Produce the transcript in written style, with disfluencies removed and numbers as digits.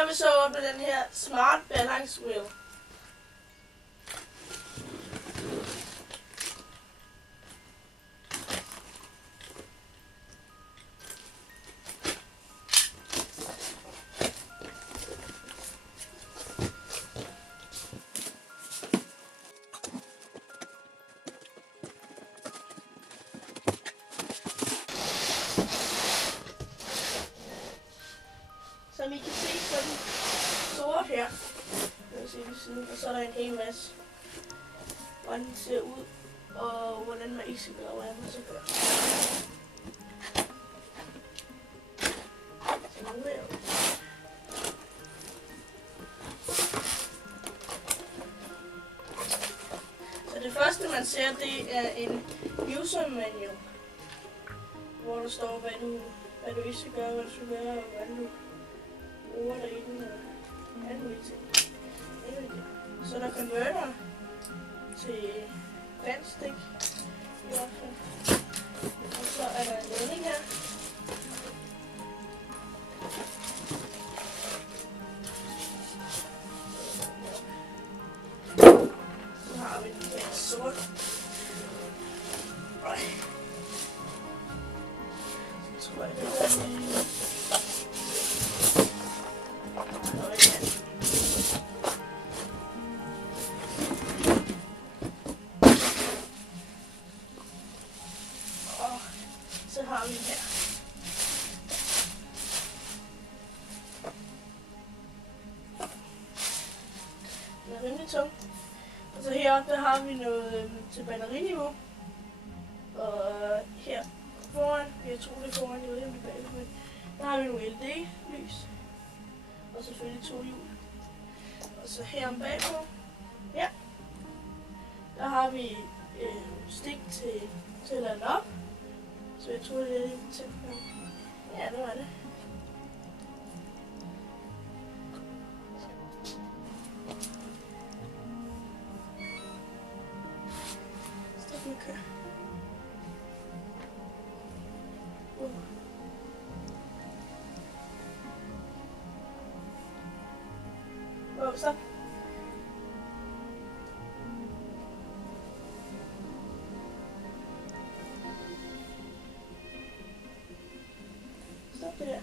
skal vi så åbne den her Smart Balance Wheel. Som I kan se, så er den sort her. Jeg vil se ved siden, og så er der en hel masse, hvordan den ser ud, og hvordan man ikke skal gøre, hvordan man skal gøre. Så nu er det. Så det første man ser, det er en user manual, hvor der står, hvad du ikke skal gøre, hvad du skal gøre, og hvordan du bruger det i den, og alle mulige ting. Så der converter til dansk dæk, i hvert fald. Og så er der en ledning her. Så har vi den her sort. Så tror jeg, det er så har vi her. Den er rimelig tung. Og så heroppe, der har vi noget til batteriniveau. Og her foran, jeg tror det er foran, jeg ved ikke om det er bagved, men der har vi nogle LED-lys. Og selvfølgelig 2 hjul. Og så her om bagpå, ja, der har vi stik til at lade op. Så jeg tror, det er lidt tæt på. Ja, det var det. Stop med at køre. Stop. Stop det der.